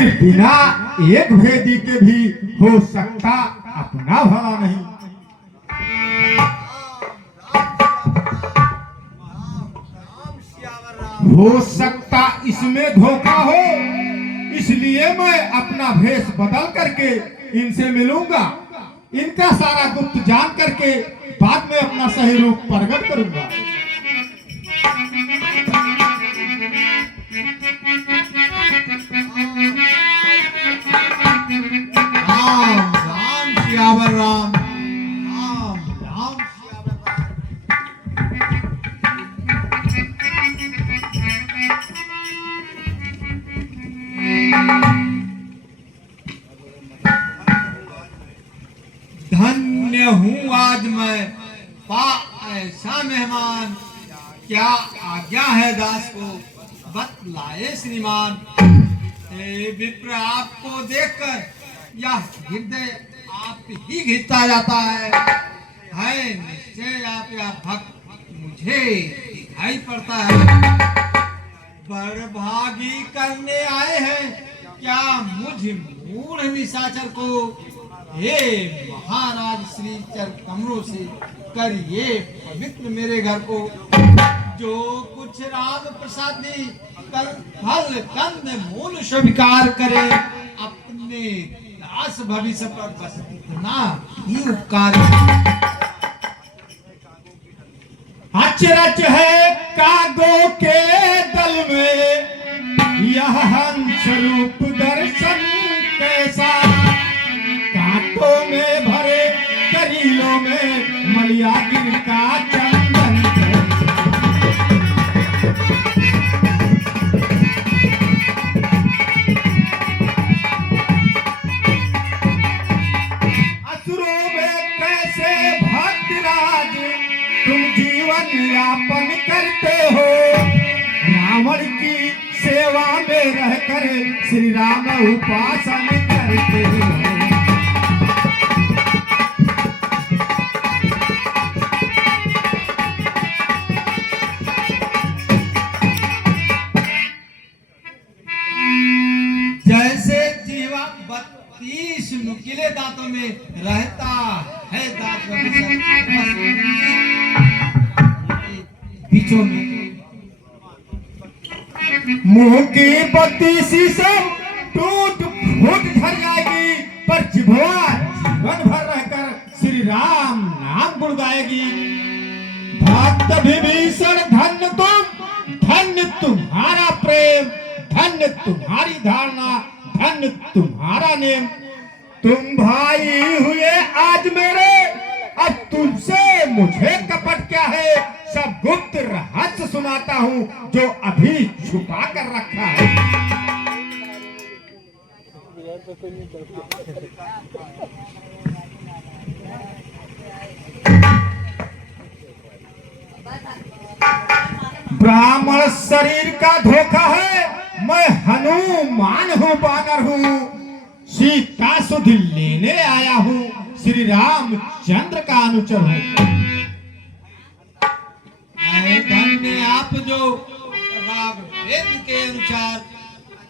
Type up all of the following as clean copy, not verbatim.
फिर बिना एक भेदी के भी हो सकता अपना भला नहीं। हो सकता इसमें धोखा हो, इसलिए मैं अपना भेष बदल करके इनसे मिलूंगा। इनका सारा गुप्त जान करके बाद में अपना सही रूप प्रकट करूंगा। राम राम सियावर राम, राम राम सियावर राम। धन्य हूँ आज मैं पा ऐसा मेहमान, क्या आज्ञा है दास को बतलाए श्रीमान। हे विप्र आपको देखकर यह हृदय आप ही घिरता जाता है निश्चय आप या भक्त मुझे दिखाई पड़ता है। बड़भागी करने आए हैं क्या मुझ मूढ़ निशाचर को, हे महाराज श्री चर कमरों से करिए पवित्र मेरे घर को। जो कुछ राम प्रसादी कल फल कंद मूल स्वीकार करे, अपने दास भविष्य पर बस इतना ही उपकार। अचरज है कागों के दल में यह हंस रूप दर्शन कैसा, कांटों में भरे करीलों में मलिया गिर का चंदन। असुरों में कैसे भक्तराज तुम जीवन यापन करते हो, रावण की सेवा में रहकर श्री राम उपासन करते हो। जैसे जीवा 32 नुकीले दांतों में रहता है दांत बीचों में, मुंह की 32 से टूट फूट झड़ जाएगी, पर जिह्वा जीवन भर रहकर श्री राम नाम गुण गाएगी। भक्त विभीषण धन्य तुम, धन्य तुम्हारा प्रेम, धन्य तुम्हारी धारणा, धन्य तुम्हारा नेम। तुम भाई हुए आज मेरे, अब तुमसे मुझे कपट क्या है। सब गुप्त रहस्य सुनाता हूँ जो अभी छुपा कर रखा है। ब्राह्मण शरीर का धोखा है, मैं हनुमान हूँ, बानर हूँ, सीता सुध लेने आया हूँ, श्री राम चंद्र का अनुचर हूँ। धन्य आप जो राग वेद के अनुसार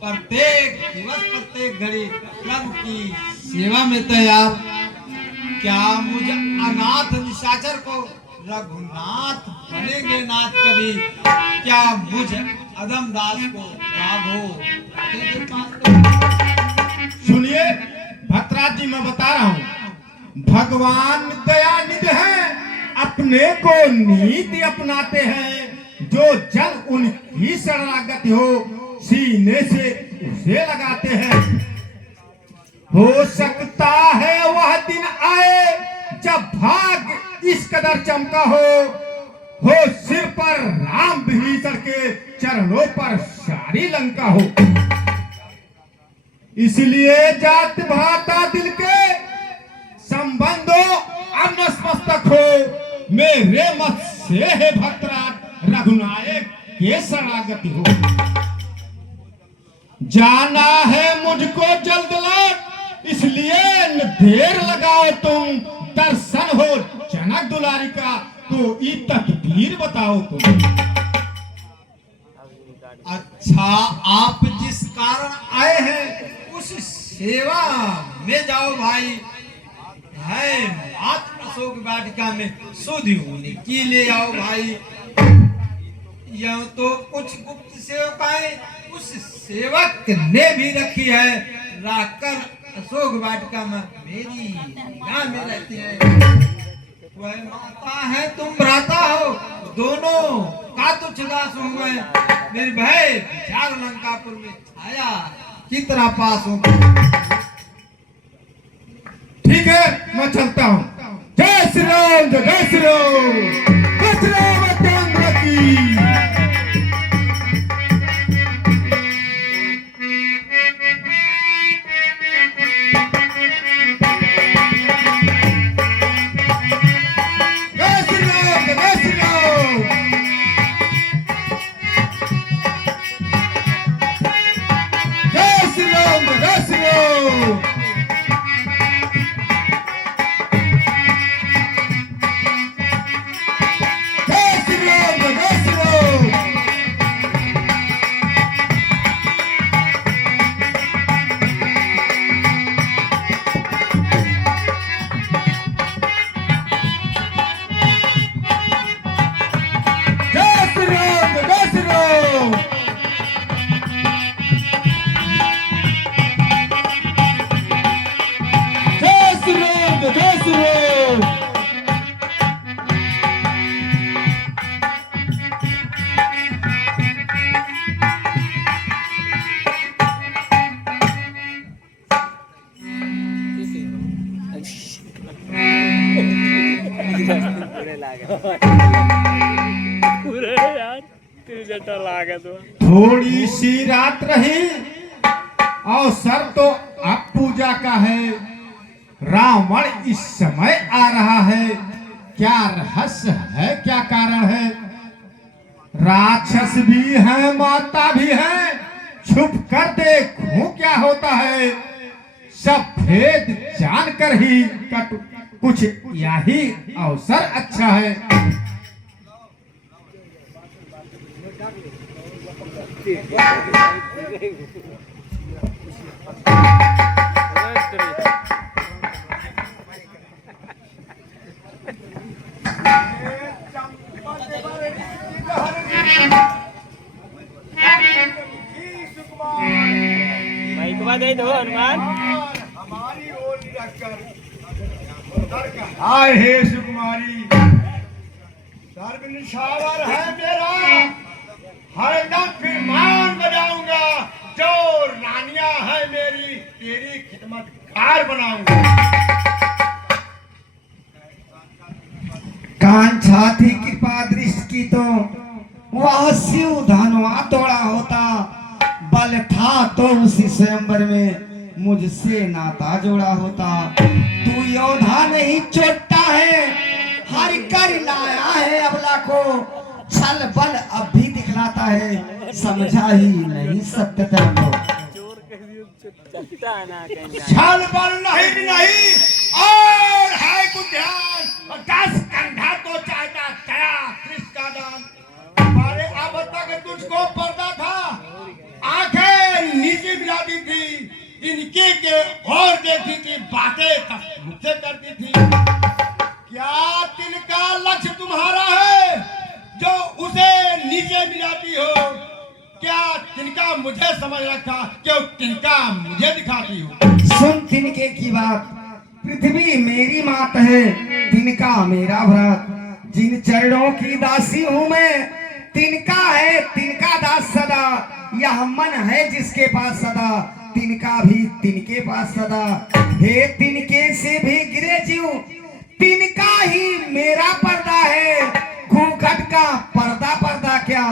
प्रत्येक दिवस प्रत्येक घड़ी प्रभु की सेवा में तैयार। क्या मुझे अनाथ निशाचर को रघुनाथ बनेंगे नाथ कभी, क्या मुझ अदम दास को राघो। सुनिए भद्राज जी, मैं बता रहा हूँ, भगवान दयानिधि है, अपने को नीति अपनाते हैं। जो जन उनकी शरणागति हो सीने से उसे लगाते हैं। हो सकता है वह दिन आए जब भाग इस कदर चमका हो सिर पर राम विभीषण के चरणों पर सारी लंका हो। इसलिए जात भाता दिल के संबंधों अब नतमस्तक हो, मेरे मत से है भक्तराज रघुनायक के शरणागति हो। जाना है मुझको जल्द लौट, इसलिए न देर लगाओ तुम। दर्शन हो जनक दुलारी का तो ई तदबीर बताओ तुम। अच्छा आप जिस कारण आए हैं सेवा में जाओ भाई। है मात अशोक वाटिका में सुधि होने की ले आओ भाई। यह तो कुछ गुप्त सेवकाएं उस सेवक ने भी रखी है, राकर अशोक वाटिका में मेरी निगाह में रहती है। वह माता है, तुम भ्राता हो, दोनों का तुच्छ दास हो गए। निर्भय विचार लंकापुर में छाया की तरह पास हो। ठीक है, मैं चलता हूँ। जय श्री राम, जय श्री राम, बजरंग की। थोड़ी सी रात रही, अवसर तो अब पूजा का है। रावण इस समय आ रहा है, क्या रहस्य है, क्या कारण है? राक्षस भी है, माता भी है, छुप कर देखूं क्या होता है। सब भेद जानकर ही कुछ यही अवसर अच्छा है। दे दो हनुमान। हमारी ओर रखकर आए हे सुकुमारी, सर्वनिशावर है मेरा, हरदम फरमान बजाऊंगा। जो रानियां है मेरी, तेरी खिदमतगार बनाऊंगा। कांछा थी कृपा दृष्टि की तो वह शिव धनवा तोड़ा होता। बल था तो उसी स्वयंवर में मुझसे नाता जोड़ा होता। तू योद्धा नहीं चोटा है, हर कर लाया है अबला को। छल बल अब भी दिखलाता है, समझा ही नहीं सत्यता को। छल बल नहीं और है कुछ ध्यान। 10 कंधा तो चाहता तेरा कृष्ण का दान। हमारे अब तक तुझको पता था, आंखें नीचे मिलाती थी, इनके के और देखती थी, बातें मुझसे करती थी। क्या तिनका लक्ष्य तुम्हारा है जो उसे नीचे मिलाती हो? क्या तिनका मुझे समझ रखा, क्यों तिनका मुझे दिखाती हो? सुन तिनके की बात, पृथ्वी मेरी मात है, तिनका मेरा भ्रात। जिन चरणों की दासी हूँ मैं, तिनका है तिनका दास सदा। यह मन है जिसके पास सदा, तिनका भी तिनके पास सदा। हे तिनके से भी गिरे जीव, तिनका ही मेरा पर्दा है। घूंघट का पर्दा पर्दा क्या,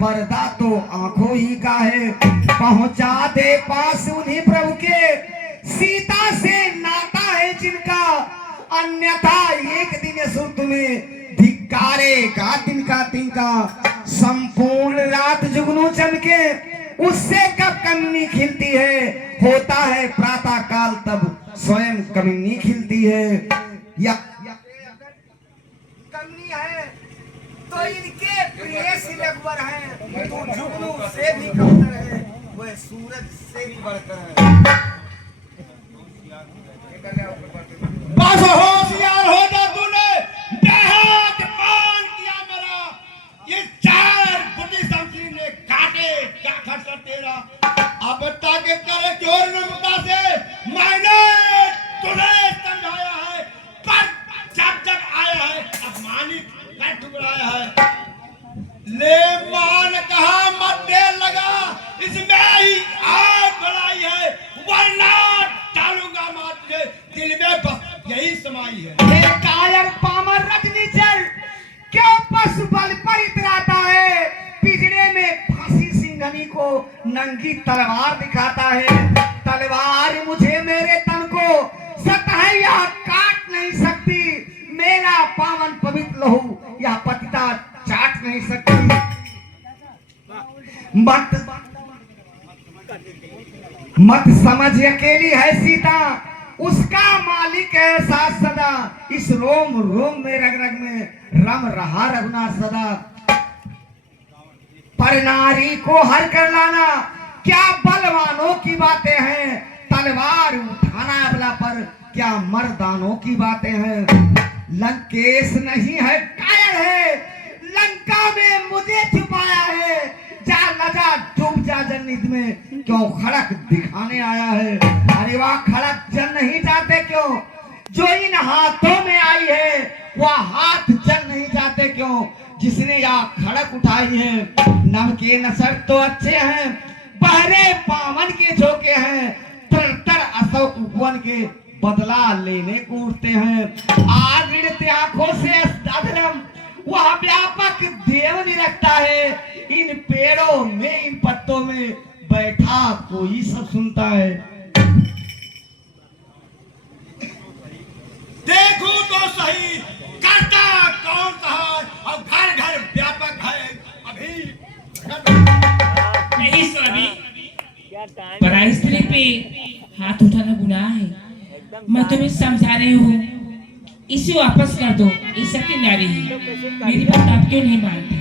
पर्दा तो आंखों ही का है। पहुंचा दे पास उन्हीं प्रभु के, सीता से नाता है जिनका। अन्यथा एक दिन सुर तुम्हें धिक्कारेगा तिनका तिनका। संपूर्ण रात जुगनू चमके, उससे कब कमनी खिलती है। होता है प्रातः काल तब स्वयं कमनी खिलती है। या कमनी है तो इनके प्रिय सिलगवर हैं। तो जुगनू से भी कमतर है, वह सूरज से भी बढ़कर है। बस होशियार हो जा, तूने देहात मान किया मेरा। ये 4 बुटी समझी ने काटे क्या खर्चा तेरा। अब तक करे चोर नमता से मैंने तुम्हें समझाया है, पर जब जब आया है अपमानित कर ठुकराया है। ले मान कहा मत देर लगा, इसमें ही आग बढ़ाई है, वरना डालूंगा मार तुझे, दिल में बस यही समाई है। हे कायर पामर रजनीचर, क्यों पशु बल पर इतराता है? पिंजरे में फांसी सिंघनी को नंगी तलवार दिखाता है। तलवार मुझे मेरे तन को सतहैया काट नहीं सकती, मेरा पावन पवित्र लहू या पतिता चाट नहीं सकती। मत समझ अकेली है सीता, उसका मालिक है साथ सदा। इस रोम रोम में रग रग में रम रहा रघुनाथ सदा। पर नारी को हर कर लाना क्या बलवानों की बातें हैं, तलवार उठाना अबला पर क्या मर्दानों की बातें हैं। लंकेश नहीं है कायर है, लंका में मुझे छुपाया है। जा लजा डूब जा जन्नत में, क्यों खड़क दिखाने आया है। अरे वाह, खड़क जल नहीं जाते क्यों? जो इन हाथों में आई है वह हाथ जल नहीं जाते क्यों? जिसने यह खड़क उठाई है। नमके नसर तो अच्छे हैं, बहरे पावन के झोंके हैं। तर अशोक वन के बदला लेने को उठते हैं। आग आंखों से अधर्म वह व्यापक देव नहीं रखता है। इन पेड़ों में इन पत्तों में बैठा कोई सब सुनता है। देखो तो सही करता कौन सा है, और घर घर व्यापक है अभी। नहीं स्वामी, क्या टाइम पराई स्त्री पे हाथ उठाना गुनाह है। मैं तुम्हें समझा रही हूँ, इसे वापस कर दो। ये सती नारी है, मेरी बात आप क्यों नहीं मानते?